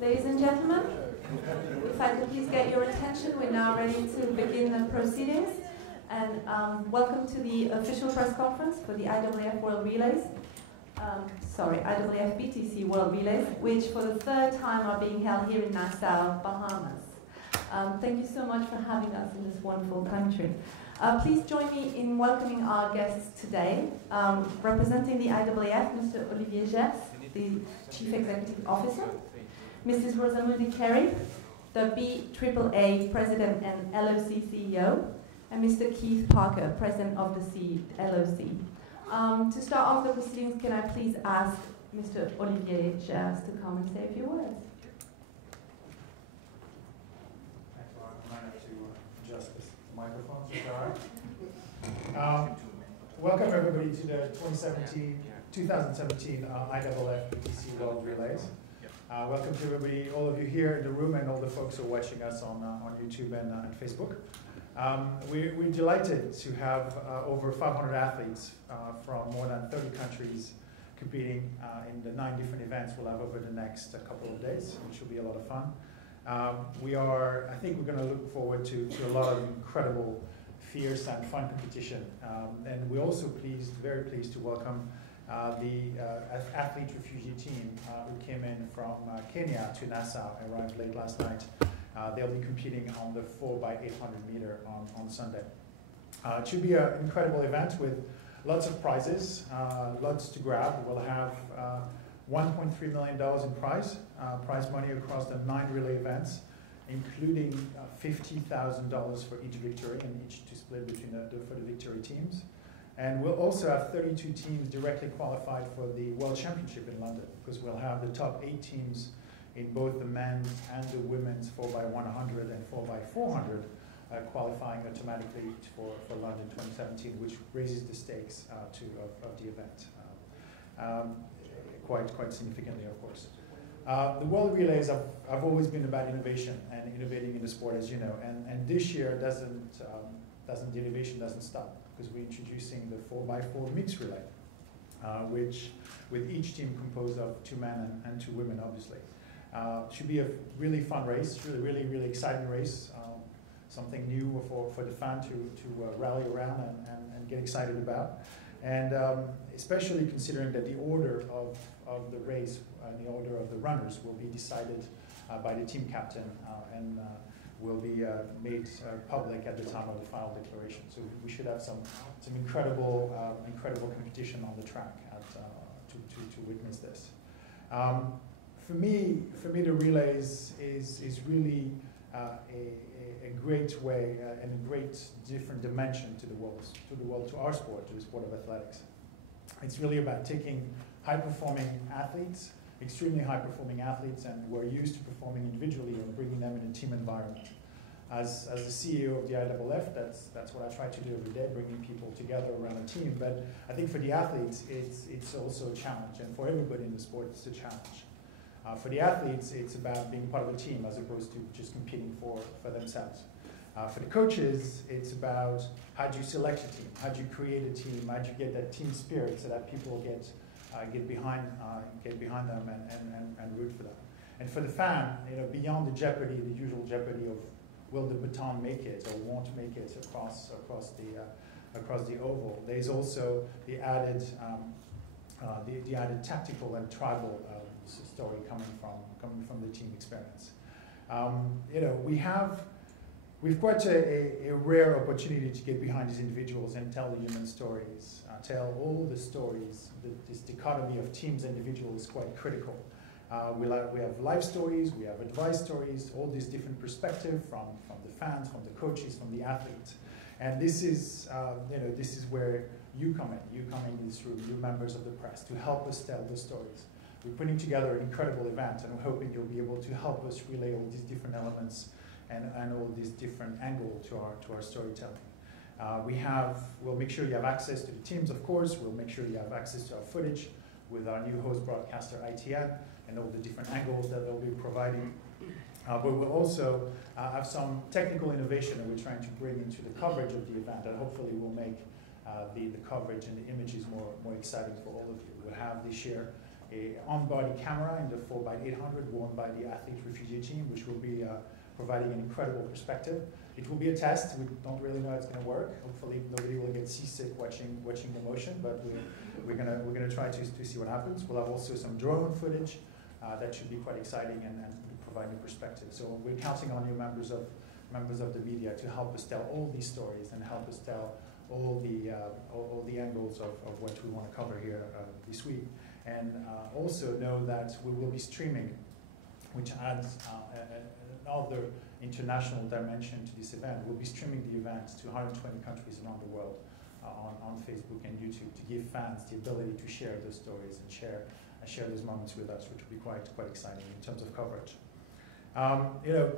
Ladies and gentlemen, if I could please get your attention, we're now ready to begin the proceedings. And welcome to the official press conference for the IAAF World Relays. IAAF BTC World Relays, which for the third time are being held here in Nassau, Bahamas. Thank you so much for having us in this wonderful country. Please join me in welcoming our guests today. Representing the IAAF, Mr. Olivier Gers, the Chief Executive Officer, Mrs. Rosamunde Carey, the BAAA President and LOC CEO, and Mr. Keith Parker, President of the LOC. To start off the proceedings, can I please ask Mr. Olivier Gers to come and say a few words? Thanks a lot. I might have to adjust this microphone, so it's all right. Welcome everybody to the 2017 IAAF BTC World Relays. Welcome to everybody, all of you here in the room and all the folks who are watching us on YouTube and Facebook. We're delighted to have over 500 athletes from more than 30 countries competing in the 9 different events we'll have over the next couple of days, which will be a lot of fun. I think we're going to look forward to a lot of incredible, fierce and fun competition. And we're also very pleased to welcome the athlete refugee team who came in from Kenya to Nassau, arrived late last night. They'll be competing on the 4x800 meter on Sunday. It should be an incredible event with lots of prizes, lots to grab. We'll have $1.3 million in prize money across the 9 relay events, including $50,000 for each victory and each to split between for the victory teams. And we'll also have 32 teams directly qualified for the World Championship in London, because we'll have the top 8 teams in both the men's and the women's 4x100 and 4x400 qualifying automatically for London 2017, which raises the stakes of the event quite significantly, of course. The World Relays have always been about innovation and innovating in the sport, as you know, and this year the innovation doesn't stop, because we're introducing the 4x4 mixed relay, which with each team composed of 2 men and 2 women, obviously. Should be a really fun race, really exciting race, something new for the fan to rally around and get excited about. And especially considering that the order of the race and the order of the runners will be decided by the team captain and will be made public at the time of the final declaration. So we should have some incredible competition on the track to witness this. For me, the relays is really a great way and a great different dimension to our sport, to the sport of athletics. It's really about taking high-performing athletes, extremely high-performing athletes, and who are used to performing individually and bringing them in a team environment. As the CEO of the IAAF, that's what I try to do every day, bringing people together around a team. But I think for the athletes, it's also a challenge, and for everybody in the sport, it's a challenge. For the athletes, it's about being part of a team as opposed to just competing for themselves. For the coaches, it's about how do you select a team, how do you create a team, how do you get that team spirit so that people get behind them and root for them. And for the fan, beyond the jeopardy, the usual jeopardy of will the baton make it or won't make it across the oval, there's also the added tactical and tribal story coming from the team experience. We've quite a rare opportunity to get behind these individuals and tell the human stories, tell all the stories. This dichotomy of teams and individuals is quite critical. We have life stories, we have advice stories, all these different perspectives from the fans, from the coaches, from the athletes. And this is where you come in. You come in this room, you members of the press, to help us tell the stories. We're putting together an incredible event, and we're hoping you'll be able to help us relay all these different elements and all these different angles to our storytelling. We'll make sure you have access to the teams, of course. We'll make sure you have access to our footage with our new host broadcaster, ITN, and all the different angles that they'll be providing. But we'll also have some technical innovation that we're trying to bring into the coverage of the event that hopefully will make the coverage and the images more exciting for all of you. We'll have this year on-body camera in the 4x800 worn by the athlete refugee team, which will be providing an incredible perspective. It will be a test. We don't really know how it's going to work. Hopefully, nobody will get seasick watching the motion, but we're gonna try to see what happens. We'll have also some drone footage that should be quite exciting and provide new perspective. So we're counting on you, members of the media, to help us tell all these stories and help us tell all the angles of what we want to cover here this week. And also know that we will be streaming, which adds another international dimension to this event. We'll be streaming the event to 120 countries around the world on Facebook and YouTube to give fans the ability to share those stories and share those moments with us, which will be quite exciting in terms of coverage.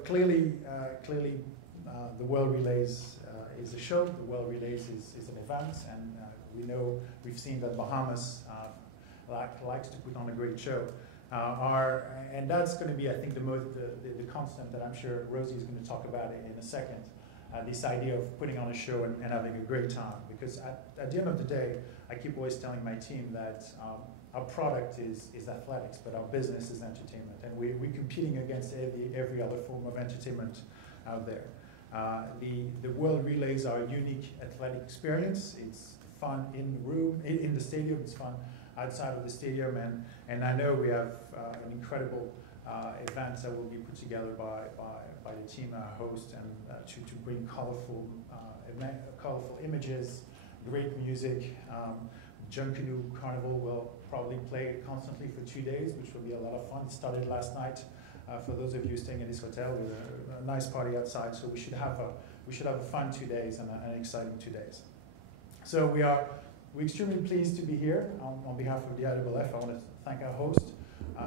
Clearly, the World Relays is a show. The World Relays is an event, and we've seen that Bahamas likes to put on a great show. And that's going to be, I think, the constant that I'm sure Rosie is going to talk about in a second. This idea of putting on a show and having a great time. Because at the end of the day, I keep always telling my team that our product is athletics, but our business is entertainment. And we're competing against every other form of entertainment out there. The World Relays are a unique athletic experience. It's fun in the room, in the stadium. It's fun outside of the stadium, and I know we have an incredible event that will be put together by the team host, and to bring colorful images, great music. Junkanoo Carnival will probably play constantly for 2 days, which will be a lot of fun. It started last night. For those of you staying in this hotel, with a nice party outside, so we should have a fun 2 days and an exciting 2 days. So we're extremely pleased to be here on behalf of the IAAF. I want to thank our host,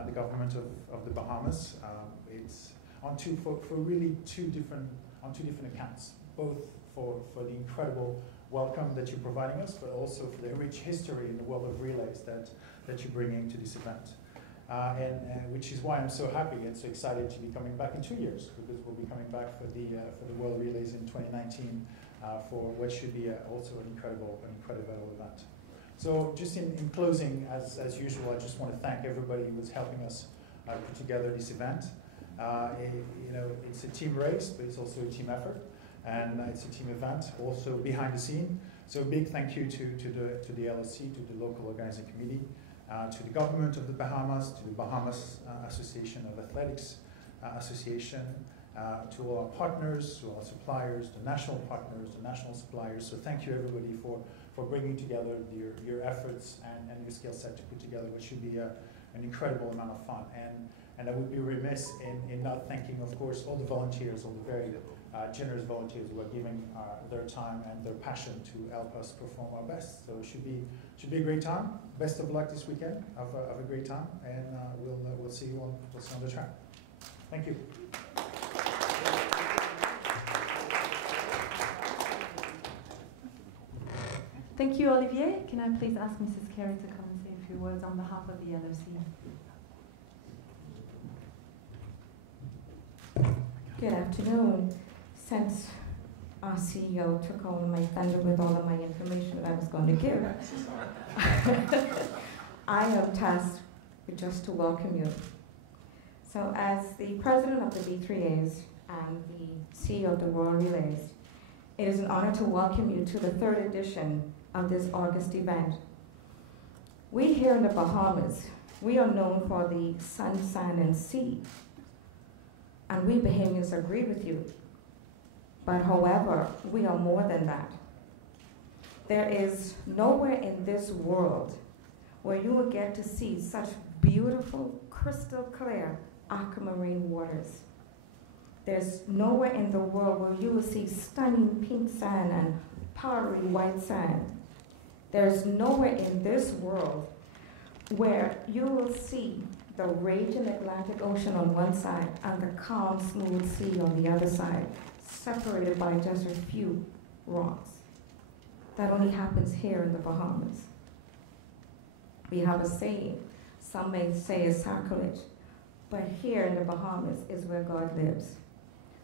the government of the Bahamas. It's on two different accounts, both for the incredible welcome that you're providing us, but also for the rich history in the world of relays that you're bringing to this event. And which is why I'm so happy and so excited to be coming back in 2 years, because we'll be coming back for the World Relays in 2019 for what should be also an incredible event. So just in closing, as usual, I just want to thank everybody who was helping us put together this event. It's a team race, but it's also a team effort, and it's a team event, also behind the scene. So a big thank you to the LSC, to the local organizing committee, to the government of the Bahamas, to the Bahamas Association of Athletics Association, to all our partners, to our suppliers, the national partners, the national suppliers. So thank you everybody for bringing together your efforts and your skill set to put together what should be an incredible amount of fun. And I would be remiss in not thanking, of course, all the volunteers, all the very generous volunteers who are giving their time and their passion to help us perform our best. So it should be a great time. Best of luck this weekend. Have a great time, and we'll see you on the track. Thank you. Thank you, Olivier. Can I please ask Mrs. Carey to come and say a few words on behalf of the LFC? Good afternoon. Since our CEO took all my thunder with all of my information that I was going to give, I am tasked with just to welcome you. So as the president of the B3As and the CEO of the World Relays, it is an honor to welcome you to the 3rd edition of this August event. We here in the Bahamas, we are known for the sun, sand, and sea. And we Bahamians agree with you. But however, we are more than that. There is nowhere in this world where you will get to see such beautiful, crystal clear aquamarine waters. There's nowhere in the world where you will see stunning pink sand and powdery white sand. There's nowhere in this world where you will see the raging Atlantic Ocean on one side and the calm, smooth sea on the other side, separated by just a few rocks. That only happens here in the Bahamas. We have a saying, some may say it's sacrilege, but here in the Bahamas is where God lives.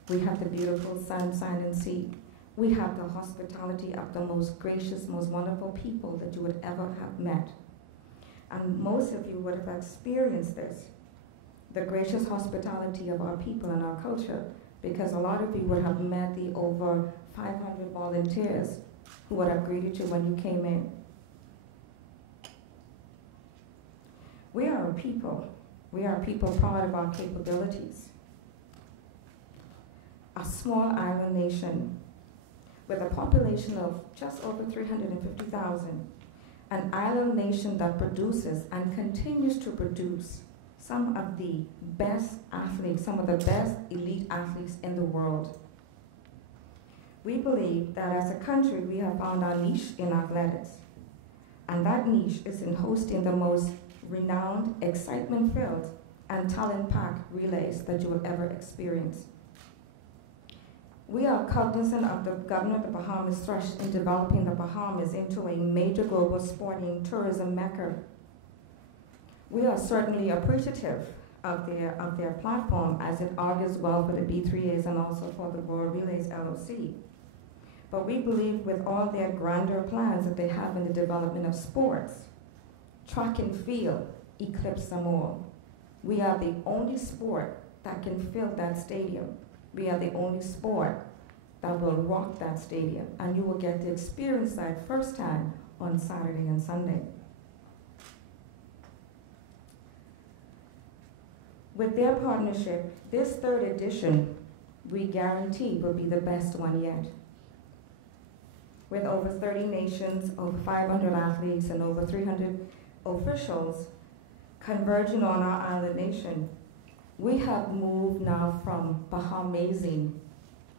We have the beautiful sun, sand, and sea. We have the hospitality of the most gracious, most wonderful people that you would ever have met. And most of you would have experienced this, the gracious hospitality of our people and our culture, because a lot of you would have met the over 500 volunteers who would have greeted you when you came in. We are a people. We are a people proud of our capabilities. A small island nation with a population of just over 350,000, an island nation that produces and continues to produce some of the best athletes, some of the best elite athletes in the world. We believe that as a country, we have found our niche in athletics. And that niche is in hosting the most renowned, excitement-filled, and talent-packed relays that you will ever experience. We are cognizant of the governor of the Bahamas' thrust in developing the Bahamas into a major global sporting tourism mecca. We are certainly appreciative of their platform as it augurs well for the B3As and also for the World Relays LLC. But we believe with all their grander plans that they have in the development of sports, track and field eclipse them all. We are the only sport that can fill that stadium. We are the only sport that will rock that stadium, and you will get to experience that firsthand on Saturday and Sunday. With their partnership, this third edition, we guarantee, will be the best one yet. With over 30 nations, over 500 athletes, and over 300 officials converging on our island nation, we have moved now from Bahamazing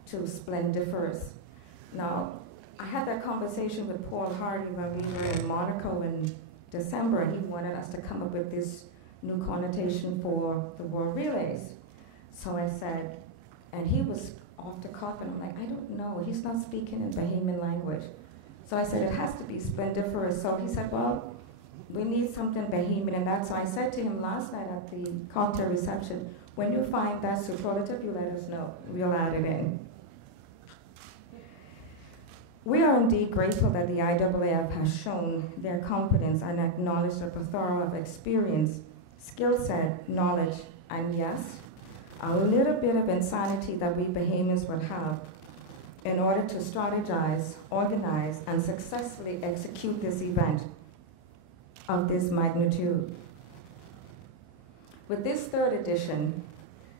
to splendiferous. Now, I had that conversation with Paul Hardy when we were in Monaco in December, and he wanted us to come up with this new connotation for the World Relays. So I said, and he was off the cuff, and I'm like, I don't know, he's not speaking in Bahamian language. So I said, it has to be splendiferous. So he said, well, we need something Bahamian in that. So I said to him last night at the cocktail reception, when you find that superlative, you let us know. We'll add it in. We are indeed grateful that the IAAF has shown their confidence and acknowledged the plethora of experience, skill set, knowledge, and yes, a little bit of insanity that we Bahamians would have in order to strategize, organize, and successfully execute this event of this magnitude. With this third edition,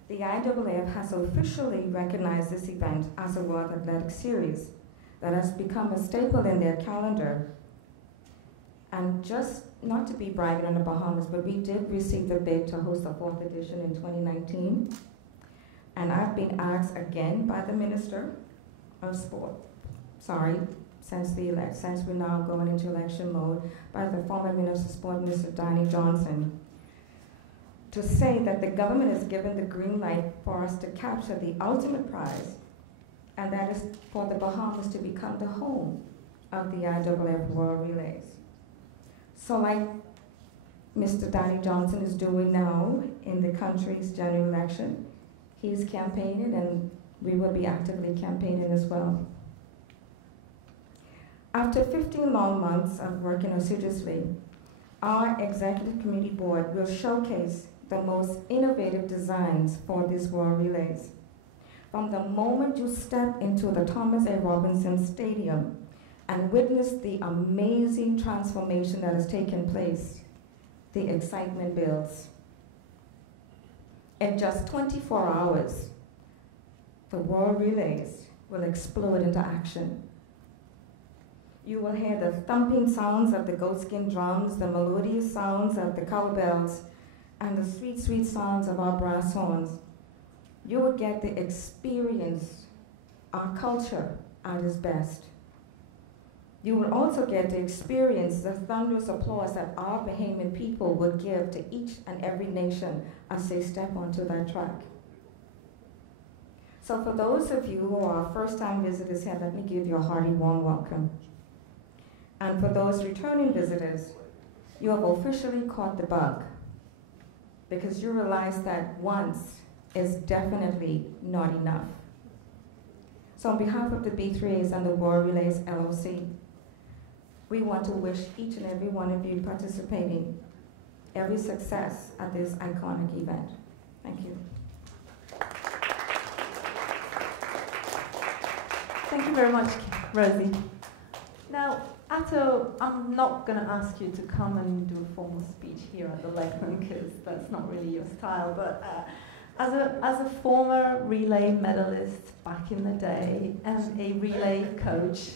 the IAAF has officially recognized this event as a World Athletics Series that has become a staple in their calendar. And just not to be bragging on the Bahamas, but we did receive the bid to host the fourth edition in 2019. And I've been asked again by the Minister of Sport, since we're now going into election mode, by the former Minister of Sport, Mr. Danny Johnson, to say that the government has given the green light for us to capture the ultimate prize, and that is for the Bahamas to become the home of the IAAF World Relays. So like Mr. Danny Johnson is doing now in the country's general election, he's campaigning, and we will be actively campaigning as well. After 15 long months of working assiduously, our Executive Committee Board will showcase the most innovative designs for these World Relays. From the moment you step into the Thomas A. Robinson Stadium and witness the amazing transformation that has taken place, the excitement builds. In just 24 hours, the World Relays will explode into action. You will hear the thumping sounds of the goatskin drums, the melodious sounds of the cowbells, and the sweet, sweet sounds of our brass horns. You will get the experience, our culture at its best. You will also get to experience the thunderous applause that our Bahamian people would give to each and every nation as they step onto that track. So for those of you who are first-time visitors here, let me give you a hearty warm welcome. And for those returning visitors, you have officially caught the bug, because you realize that once is definitely not enough. So on behalf of the B3As and the World Relays LLC, we want to wish each and every one of you participating every success at this iconic event. Thank you. Thank you very much, Rosie. Now, Atto, I'm not going to ask you to come and do a formal speech here at the lectern because that's not really your style, but as a former relay medalist back in the day and a relay coach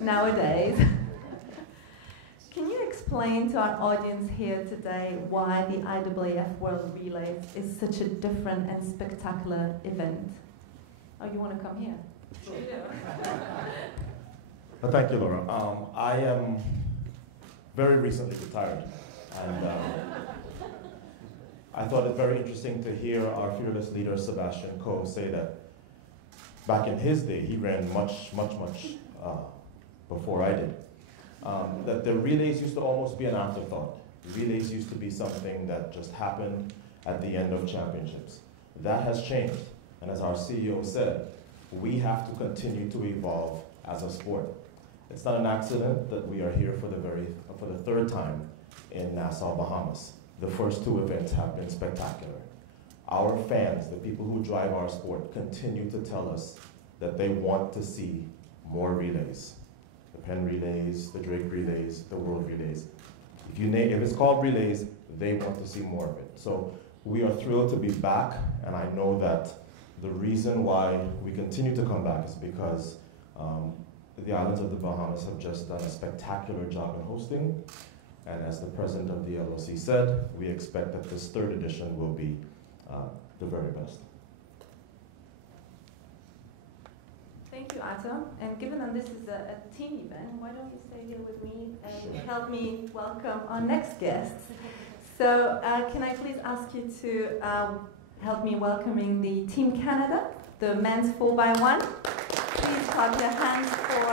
nowadays, can you explain to our audience here today why the IAAF World Relays is such a different and spectacular event? Oh, you want to come here? Well, thank you, Laura. I am very recently retired, and I thought it very interesting to hear our fearless leader, Sebastian Coe, say that back in his day, he ran much before I did, that the relays used to almost be an afterthought. Relays used to be something that just happened at the end of championships. That has changed, and as our CEO said, we have to continue to evolve as a sport. It's not an accident that we are here for the third time in Nassau, Bahamas. The first two events have been spectacular. Our fans, the people who drive our sport, continue to tell us that they want to see more relays. The Penn relays, the Drake relays, the World relays. If it's called relays, they want to see more of it. So we are thrilled to be back, and I know that the reason why we continue to come back is because the islands of the Bahamas have just done a spectacular job in hosting. And as the president of the LOC said, we expect that this third edition will be the very best. Thank you, Atto. And given that this is a team event, why don't you stay here with me and help me welcome our next guests? So can I please ask you to help me welcoming the Team Canada, the men's 4x1. Please clap your hands for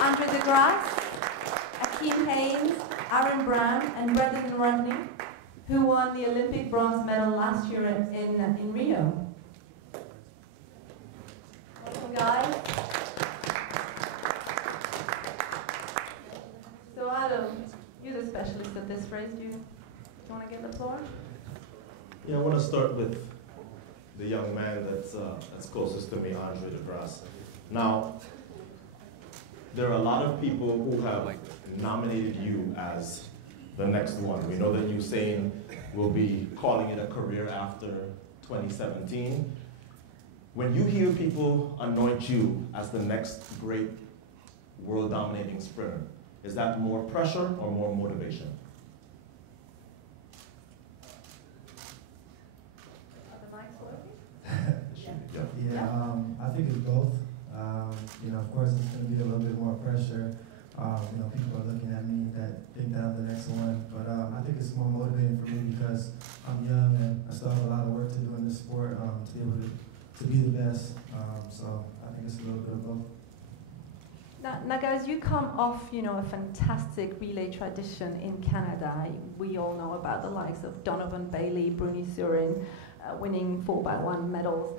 Andre DeGrasse, Akeem Haynes, Aaron Brown, and Brendan Rodney, who won the Olympic bronze medal last year in Rio. Welcome, guys. So Adam, you're the specialist at this race. Do you want to get the floor? Yeah, I want to start with the young man that's closest to me, Andre DeGrasse. Now, there are a lot of people who have nominated you as the next one. We know that Usain will be calling it a career after 2017. When you hear people anoint you as the next great world-dominating sprinter, is that more pressure or more motivation? Yeah, I think it's both. Of course, it's going to be a little bit more pressure. People are looking at me that think that I'm the next one. But I think it's more motivating for me because I'm young and I still have a lot of work to do in this sport to be able to be the best. So I think it's a little bit of both. Now, guys, you come off, a fantastic relay tradition in Canada. We all know about the likes of Donovan Bailey, Bruni Surin, winning 4x1 medals.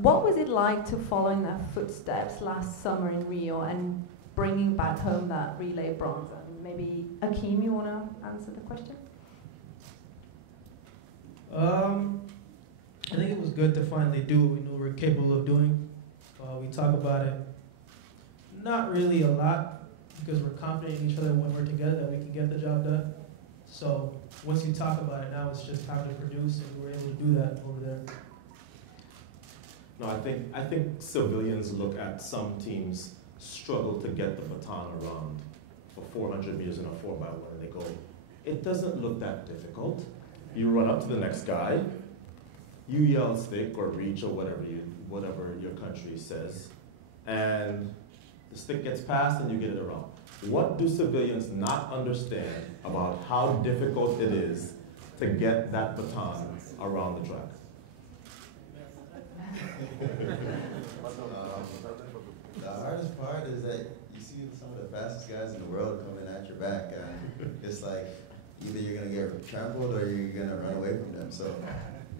What was it like to follow in their footsteps last summer in Rio and bringing back home that relay bronze? And maybe Akeem, you want to answer the question? I think it was good to finally do what we knew we were capable of doing. We talk about it not really a lot because we're confident in each other when we're together that we can get the job done. So once you talk about it, now it's just time to produce, and we were able to do that over there. No, I think civilians look at some teams struggle to get the baton around for 400 meters in a 4x1, and they go, it doesn't look that difficult. You run up to the next guy, you yell stick or reach or whatever your country says, and the stick gets passed and you get it around. What do civilians not understand about how difficult it is to get that baton around the track? The hardest part is that you see some of the fastest guys in the world coming at your back, and it's like either you're gonna get trampled or you're gonna run away from them. So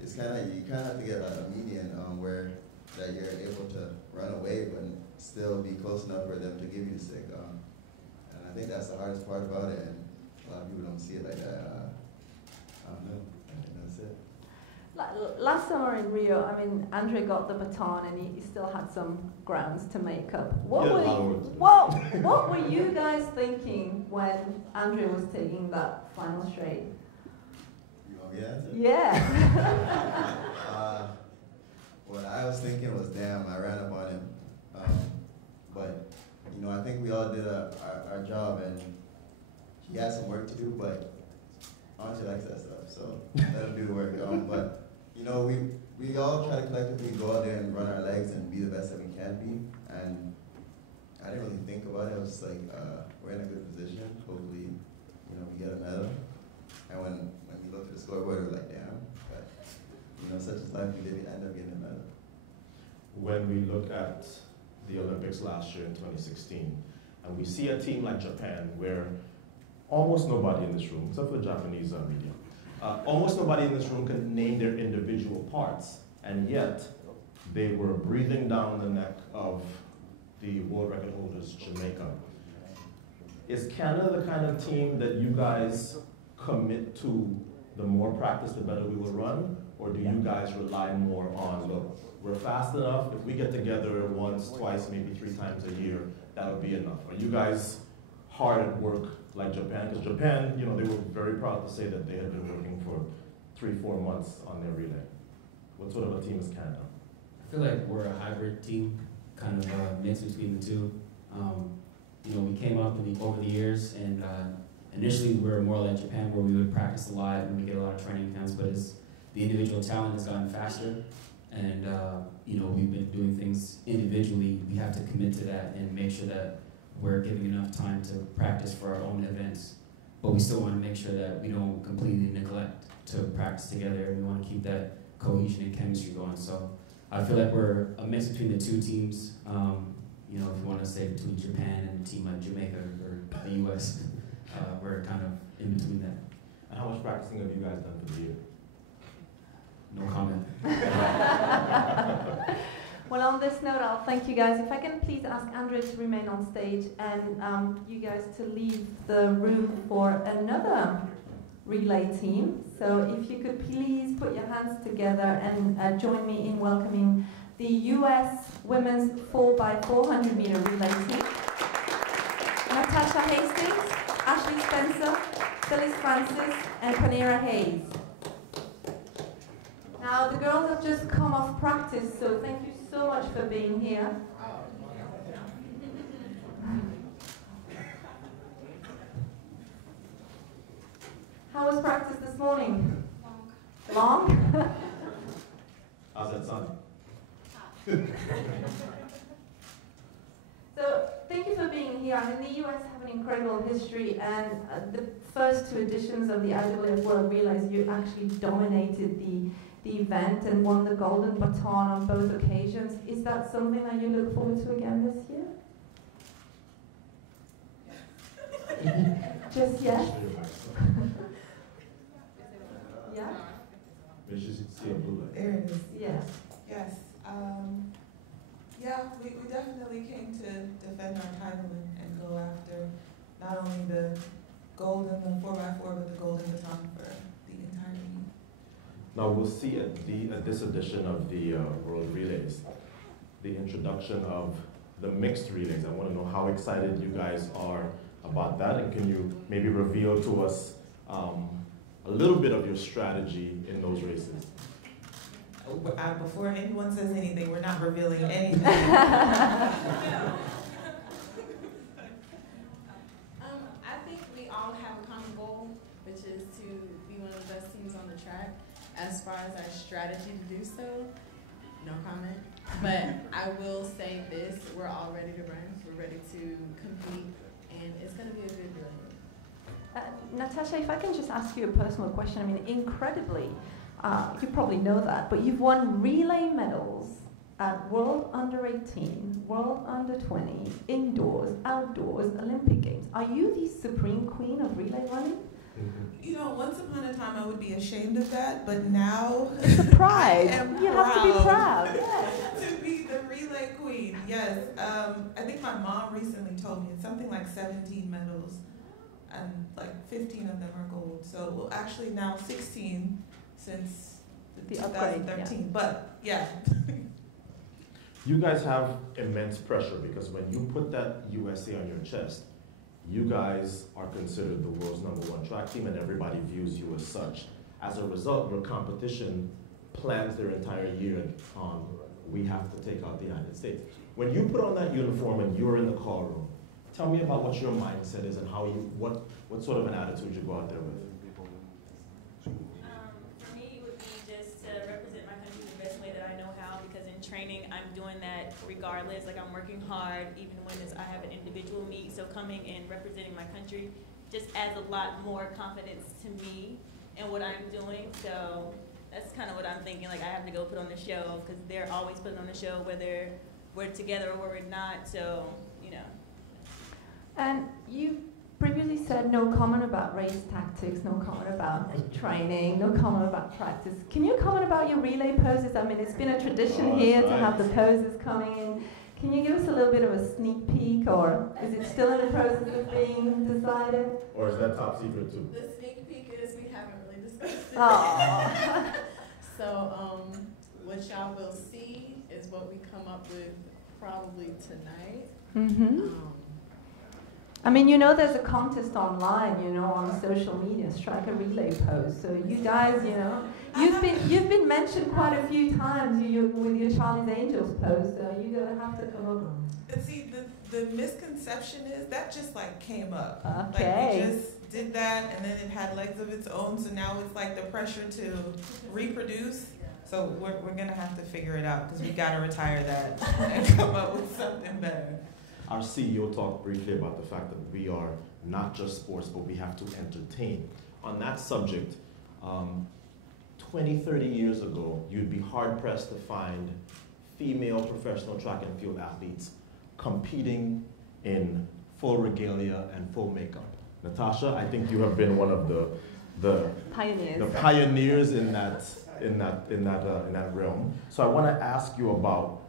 it's you kind of have to get a median where that you're able to run away but still be close enough for them to give you the stick. And I think that's the hardest part about it, and a lot of people don't see it like that. No, I think that's it. Last summer in Rio, I mean, Andre got the baton and he still had some grounds to make up. What were you guys thinking when Andre was taking that final straight? You want me to answer? Yeah. What I was thinking was, damn, I ran up on him. But, you know, I think we all did our job, and he had some work to do, but Andre likes that stuff, so let him do the work. But, you know, we all try to collectively go out there and run our legs and be the best that we can be, and I didn't really think about it. I was just like, we're in a good position. Hopefully, you know, we get a medal. And when we looked at the scoreboard, we were like, damn. But, you know, such is life, we did end up getting a medal. When we look at the Olympics last year in 2016, and we see a team like Japan, where almost nobody in this room, except for the Japanese media, almost nobody in this room can name their individual parts, and yet they were breathing down the neck of the world record holders, Jamaica. Is Canada the kind of team that you guys commit to the more practice, the better we will run? Or do you guys rely more on, look, we're fast enough, if we get together once, twice, maybe 3 times a year, that'll be enough? Are you guys hard at work like Japan? Because Japan, you know, they were very proud to say that they had been working for 3-4 months on their relay. What sort of a team is Canada? I feel like we're a hybrid team, kind of a mix between the two. You know, we came up over the years, and initially we were more like Japan, where we would practice a lot and we get a lot of training camps, but as the individual talent has gotten faster, and you know, we've been doing things individually, we have to commit to that and make sure that we're giving enough time to practice for our own events. But we still want to make sure that we don't completely neglect to practice together, and we want to keep that cohesion and chemistry going. So I feel like we're a mix between the two teams. You know, if you want to say between Japan and a team like Jamaica or the U.S., we're kind of in between that. And how much practicing have you guys done for the year? No comment. Well, on this note, I'll thank you guys. If I can please ask Andre to remain on stage and you guys to leave the room for another relay team. So if you could please put your hands together and join me in welcoming the U.S. Women's 4x400 meter relay team. Natasha Hastings, Ashley Spencer, Phyllis Francis, and Panera Hayes. Now, the girls have just come off practice, so thank you so much for being here. How was practice this morning? Long. Long? How's that sound? So, thank you for being here. I mean, the US have an incredible history, and the first 2 editions of the IAAF World Relays, you actually dominated the event and won the golden baton on both occasions. Is that something that you look forward to again this year? Just yes? Yeah? Maybe you should see a blue light. There it is. Yes. Yes. Yeah, we definitely came to defend our title and go after not only the gold in the 4x4, but the golden baton for the entire meet. Now we'll see at this edition of the World Relays, the introduction of the mixed relays. I want to know how excited you guys are about that, and can you maybe reveal to us a little bit of your strategy in those races? Before anyone says anything, we're not revealing anything. I think we all have a common goal, which is to be one of the best teams on the track. As far as our strategy to do so, no comment. But I will say this, we're all ready to run, we're ready to compete, and it's going to be a good run. Natasha, if I can just ask you a personal question. I mean, incredibly, you probably know that, but you've won relay medals at World Under 18, World Under 20, indoors, outdoors, Olympic Games. Are you the supreme queen of relay running? You know, once upon a time I would be ashamed of that, but now it's a pride. I am you proud have to be proud. Yes. to be the relay queen. Yes. I think my mom recently told me it's something like 17 medals and like 15 of them are gold. So well, actually now 16 since The upgrade, 2013. yeah. But yeah. You guys have immense pressure because when you put that USA on your chest, you guys are considered the world's #1 track team and everybody views you as such. As a result, your competition plans their entire year on, we have to take out the United States. When you put on that uniform and you're in the call room, tell me about what your mindset is and how you, what sort of an attitude you go out there with. For me, it would be just to represent my country the best way that I know how, because in training, I'm doing that regardless. Like, I'm working hard, even when I have an individual meet. So coming and representing my country just adds a lot more confidence to me and what I'm doing. So that's kind of what I'm thinking. Like, I have to go put on the show because they're always putting on the show, whether we're together or we're not. So, you know. And you previously said no comment about race tactics, no comment about training, no comment about practice. Can you comment about your relay poses? I mean, it's been a tradition here to have the poses coming in. Can you give us a little bit of a sneak peek, or is it still in the process of being decided? Or is that top secret too? The sneak peek is we haven't really discussed it. Oh. So what y'all will see is what we come up with probably tonight. Mm-hmm. I mean, you know, there's a contest online, you know, on social media, strike a relay pose. So you guys, you know, you've been mentioned quite a few times with your Charlie's Angels pose. So you're gonna have to come over. And see, the misconception is that just like came up. Okay. Like we just did that, and then it had legs of its own. So now it's like the pressure to reproduce. So we're gonna have to figure it out because we gotta retire that and come up with something better. Our CEO talked briefly about the fact that we are not just sports, but we have to entertain. On that subject, 20, 30 years ago, you'd be hard-pressed to find female professional track and field athletes competing in full regalia and full makeup. Natasha, I think you have been one of the pioneers in that realm. So I want to ask you about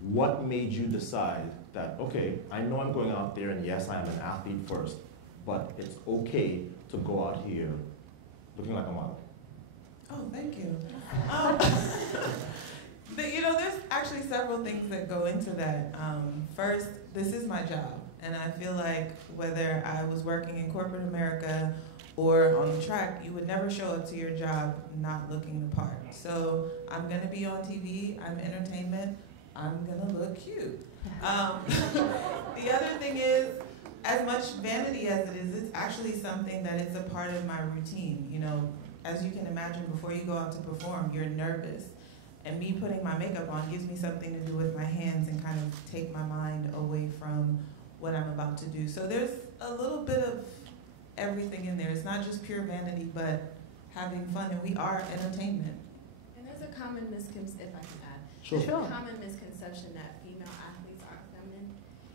what made you decide that, okay, I know I'm going out there and yes, I am an athlete first, but it's okay to go out here looking like a model. Oh, thank you. You know, there's actually several things that go into that. First, this is my job, and I feel like whether I was working in corporate America or on the track, you would never show up to your job not looking the part. So I'm gonna be on TV, I'm entertainment, I'm gonna look cute. The other thing is, as much vanity as it is, it's actually something that is a part of my routine. You know, as you can imagine, before you go out to perform, you're nervous. And me putting my makeup on gives me something to do with my hands and kind of take my mind away from what I'm about to do. So there's a little bit of everything in there. It's not just pure vanity, but having fun, and we are entertainment. And there's a common misconception, if I can add. Sure. There's a common misconception that female athletes are feminine.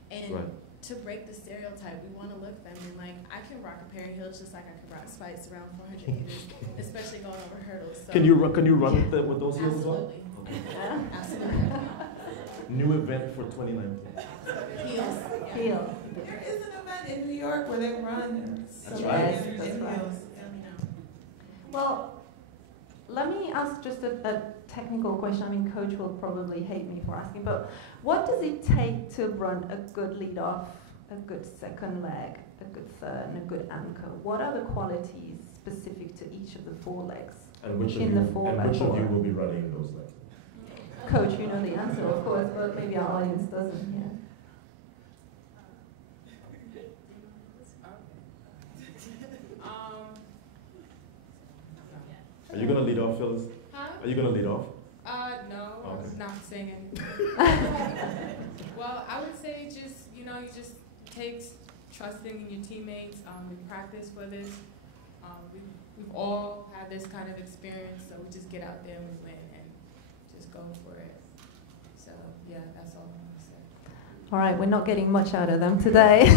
And to break the stereotype, we want to look feminine. Like, I can rock a pair of heels just like I can rock spikes around 400 meters, especially going over hurdles. So Can you run with those heels as well? Absolutely. Absolutely. New event for 2019. Heels. Heels. There is an event in New York where they run. That's right. In That's right. heels. Well, let me ask just a technical question. I mean, Coach will probably hate me for asking, but what does it take to run a good lead off, a good second leg, a good third, and a good anchor? What are the qualities specific to each of the four legs? And which of In you, the 4x4. will be running those legs? Coach, you know the answer, of course, but maybe our audience doesn't. Yeah. Are you gonna lead off, Phyllis? Huh? Are you gonna lead off? No, Okay. I'm not singing. Well, I would say just, you just takes trusting in your teammates. We practice for this. We've all had this kind of experience, so we just get out there and we win and just go for it. So, yeah, that's all I'm going to say. All right, we're not getting much out of them today.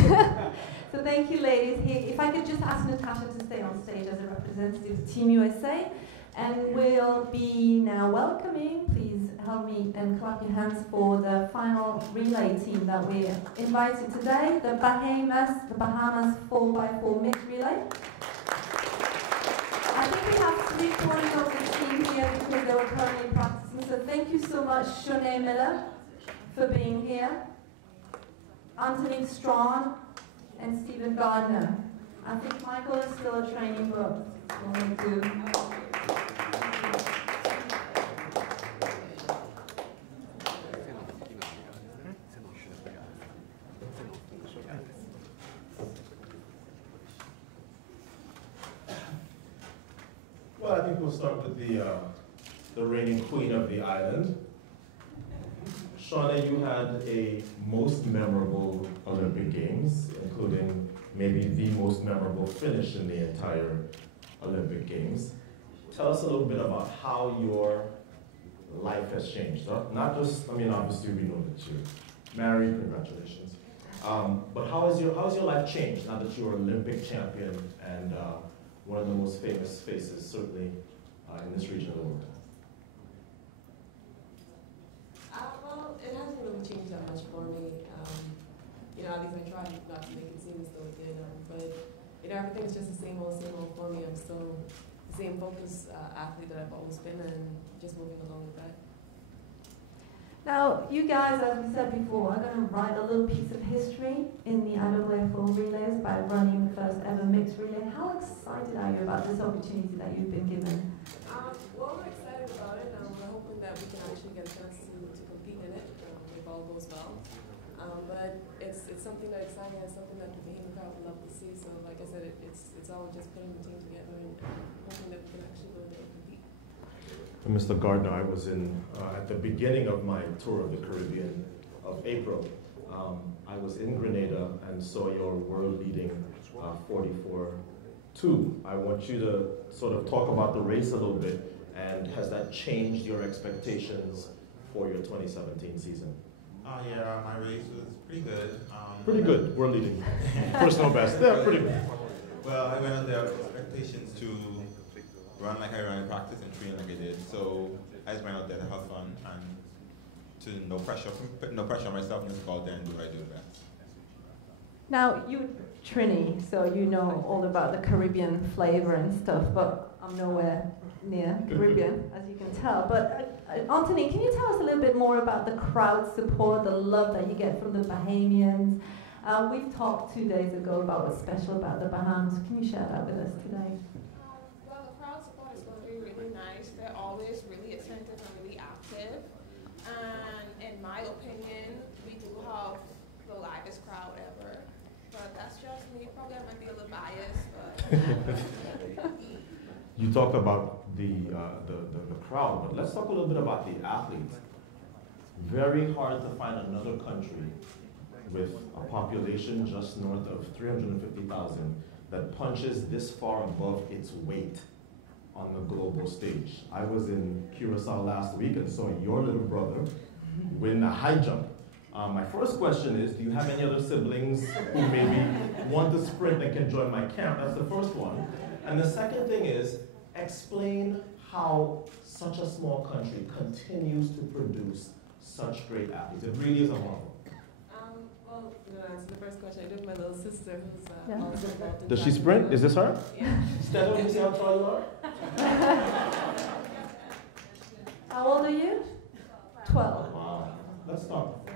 So thank you, ladies. If I could just ask Natasha to stay on stage as a representative of Team USA. And we'll be now welcoming, please help me and clap your hands for the final relay team that we invited today, the Bahamas 4x4 mixed relay. I think we have 3/4 of the team here because they were currently practicing. So thank you so much, Shanae Miller, for being here. Anthony Strawn and Stephen Gardner. I think Michael is still a training, but we'll make do. Well, I think we'll start with the reigning queen of the island. Shauna, you had a most memorable Olympic Games, including maybe the most memorable finish in the entire Olympic Games. Tell us a little bit about how your life has changed. Not just, I mean, obviously we know that you're married, congratulations. But how has your life changed now that you're Olympic champion and one of the most famous faces, certainly in this region of the world? Well, it hasn't really changed that much for me. At least I tried not to make it seem as though it did. But everything's just the same old for me. I'm still the same focused athlete that I've always been, and just moving along with that. Now, you guys, as we said before, are going to write a little piece of history in the IAAF relays by running the first ever mixed relay. How excited are you about this opportunity that you've been given? Well, we're excited about it. We're hoping that we can actually get a chance to compete in it if all goes well. But it's something that exciting and something that the Bahamian crowd would love to see. So, like I said, it's all just putting the team together and hoping that we can actually go there and compete. Mr. Gardner, I was at the beginning of my tour of the Caribbean of April. I was in Grenada and saw your world-leading 44-2. I want you to sort of talk about the race a little bit, and has that changed your expectations for your 2017 season? Yeah, my race was pretty good. Pretty good, world leading. Personal best, yeah, pretty good. Well, I went on there with expectations to run like I ran in practice and train like I did. So I just went out there to have fun and to put no pressure on myself and just go out there and do what I do best. Now, you're Trini, so you know all about the Caribbean flavor and stuff, but I'm nowhere near Caribbean, as you can tell. But Anthony, can you tell us a little bit more about the crowd support, the love that you get from the Bahamians? We've talked 2 days ago about what's special about the Bahamas. Can you share that with us today? Well, the crowd support is going to be really nice. They're always really attentive and really active. And in my opinion, we do have the livest crowd ever. But that's just me. Probably I might be a little biased, but... You talked about the crowd, but let's talk a little bit about the athletes. Very hard to find another country with a population just north of 350,000 that punches this far above its weight on the global stage. I was in Curacao last week and saw your little brother win a high jump. My first question is, do you have any other siblings who maybe want to sprint and can join my camp? That's the first one. And the second thing is, explain how such a small country continues to produce such great athletes. It really is a marvel. Well, to answer the first question, I do have my little sister who's also involved in Does she sprint? Is this her? Yeah. Stand up and see how tall you are. How old are you? 12. Wow. Let's talk.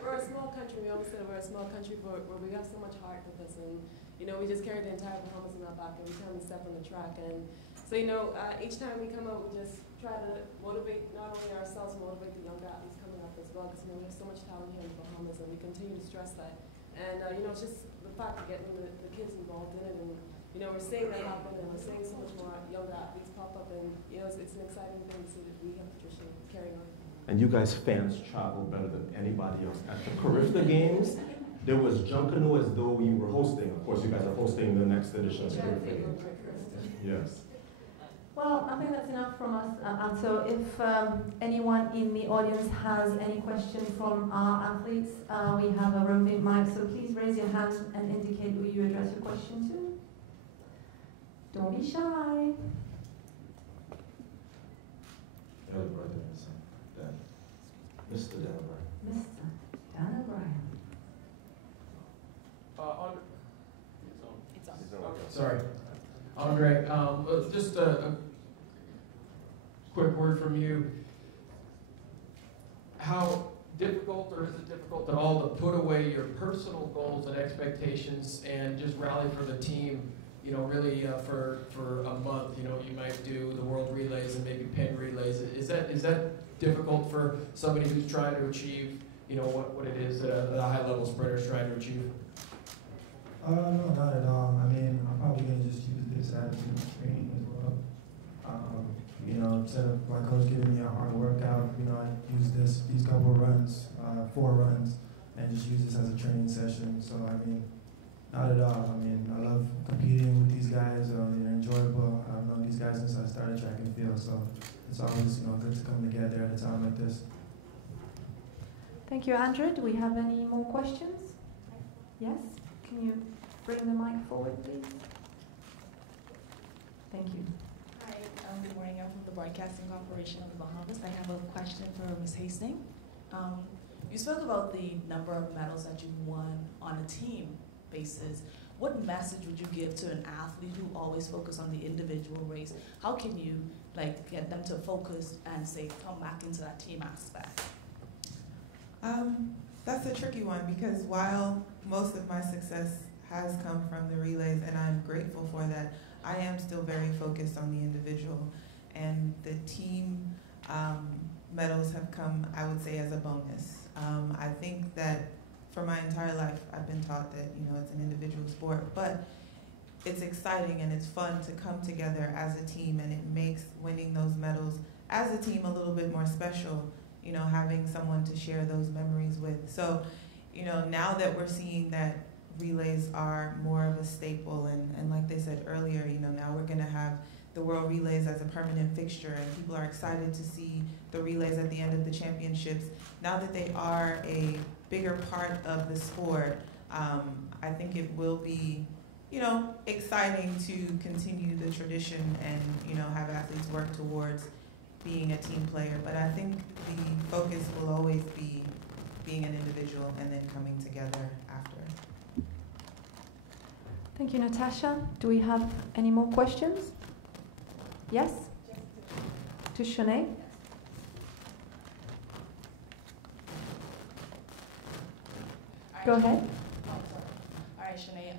We're a small country. We always say we're a small country, but where we have so much heart with us, and we just carry the entire Bahamas in our back every time we step on the track. And so, each time we come out, we just try to motivate not only ourselves, but motivate the young athletes coming up as well, because we have so much talent here in the Bahamas, and we continue to stress that. And it's just the fact of getting the kids involved in it, and we're seeing that happen, and we're seeing so much more young athletes pop up, and it's an exciting thing to see that we have a tradition carrying on. And you guys fans travel better than anybody else. At the Caribbean Games, there was Junkanoo as though we were hosting. Of course, you guys are hosting the next edition of the Caribbean Games. Yes. Well, I think that's enough from us. And so if anyone in the audience has any questions from our athletes, we have a roving mic, so please raise your hand and indicate who you address your question to. Don't be shy. Elder brother and son, Dan. Mr. Dan O'Brien. Mr. Dan O'Brien. It's on. Okay, sorry. Andre, just a quick word from you. How difficult, or is it difficult at all, to put away your personal goals and expectations and just rally for the team? You know, really for a month. You know, you might do the world relays and maybe pin relays. Is that difficult for somebody who's trying to achieve, you know, what it is that a high level sprinter is trying to achieve? No, not at all. I mean, I'm probably going to just use this attitude of training as well. You know, instead of my coach giving me a hard workout, you know, I use these couple runs, 4 runs, and just use this as a training session. So, I mean, not at all. I mean, I love competing with these guys. They're enjoyable. I've known these guys since I started track and field, so it's always, you know, good to come together at a time like this. Thank you, Andrew. Do we have any more questions? Yes? Can you bring the mic forward, please? Thank you. Hi, good morning. I'm from the Broadcasting Corporation of the Bahamas. I have a question for Ms. Hastings. You spoke about the number of medals that you won on a team basis. What message would you give to an athlete who always focus on the individual race? How can you get them to focus and say, come back into that team aspect? That's a tricky one, because while most of my success has come from the relays, and I'm grateful for that, I am still very focused on the individual. And the team medals have come, I would say, as a bonus. I think that for my entire life, I've been taught that, you know, it's an individual sport, but it's exciting and it's fun to come together as a team, and it makes winning those medals as a team a little bit more special, you know, having someone to share those memories with. So, you know, now that we're seeing that relays are more of a staple, and like they said earlier, you know, now we're gonna have the World Relays as a permanent fixture, and people are excited to see the relays at the end of the championships. Now that they are a bigger part of the sport, I think it will be, you know, exciting to continue the tradition and, you know, have athletes work towards being a team player. But I think the focus will always be being an individual and then coming together after. Thank you, Natasha. Do we have any more questions? Yes? To Shanae? Go ahead. All right, Shanae,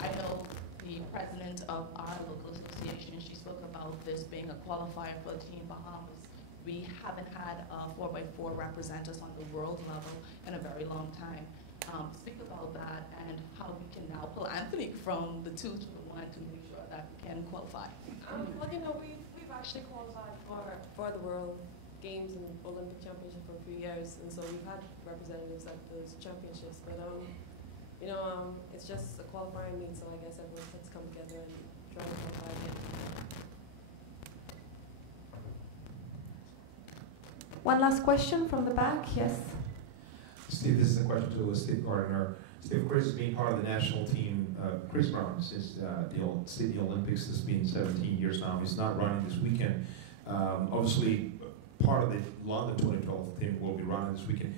I know the president of our local association, she spoke about this being a qualifier for Team Bahamas. We haven't had 4x4 represent us on the world level in a very long time. Speak about that and how we can now pull Anthony from the 2 to the 1 to make sure that we can qualify. Well, you know, we've actually qualified for the World Games and Olympic Championship for a few years, and so we've had representatives at those championships. But you know, it's just a qualifying meet, so I guess everyone has to come together and try to qualify again. One last question from the back, yes. Steve, this is a question to Steve Gardner. Steve, Chris has been part of the national team, Chris Brown, since the Sydney Olympics. It's been 17 years now. He's not running this weekend. Obviously, part of the London 2012 team will be running this weekend.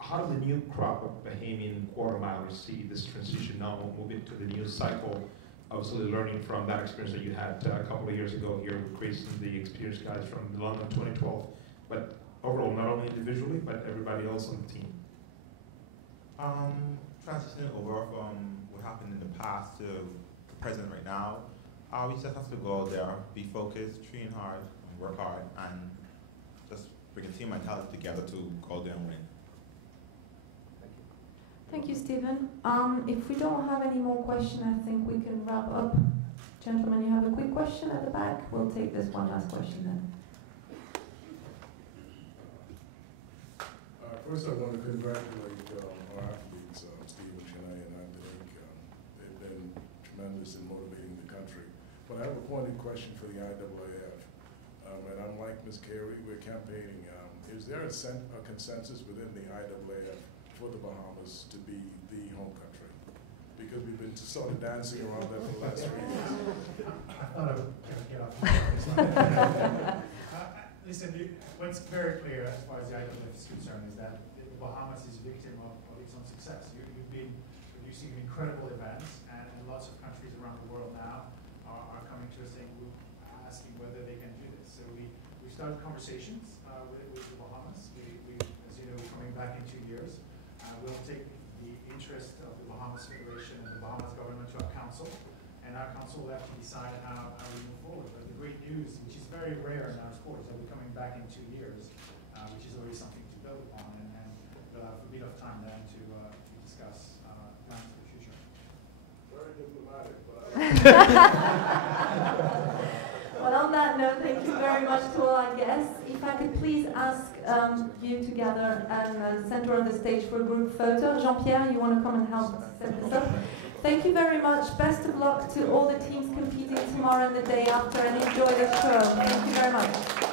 How do the new crop of Bahamian quarter milers see this transition now, moving to the new cycle? Obviously, learning from that experience that you had a couple of years ago here with Chris and the experienced guys from London 2012. But overall, not only individually, but everybody else on the team. Transitioning over from what happened in the past to the present right now, we just have to go out there, be focused, train hard, and work hard, and just bring a team mentality together to go out there and win. Thank you, Stephen. If we don't have any more questions, I think we can wrap up. Gentlemen, you have a quick question at the back? We'll take this one last question then. First, I want to congratulate our athletes, Steve and Shanae and Anthony. They've been tremendous in motivating the country. But I have a pointed question for the IAAF. And unlike Ms. Carey, we're campaigning. Is there a consensus within the IAAF for the Bahamas to be the home country? because we've been sort of dancing around that for the last 3 years. I thought I would get off. Listen, what's very clear as far as the IAAF is concerned is that the Bahamas is a victim of its own success. You've been producing incredible events, and lots of countries around the world now are coming to us saying, asking whether they can do this. So we started conversations with the Bahamas. As you know, we're coming back in 2 years. We'll take the interest of the Bahamas Federation and the Bahamas government to our council, and our council will have to decide how we move forward. But the great news, which is very rare in our sport, is that we're coming back in 2 years, which is already something to build upon, and we'll have a bit of time then to discuss plans for the future. Very diplomatic, but... Well, on that note, thank you very much to all our guests. If I could please ask you to gather and center on the stage for a group photo. Jean-Pierre, you want to come and help set this up? Thank you very much. Best of luck to all the teams competing tomorrow and the day after, and enjoy the show. Thank you very much.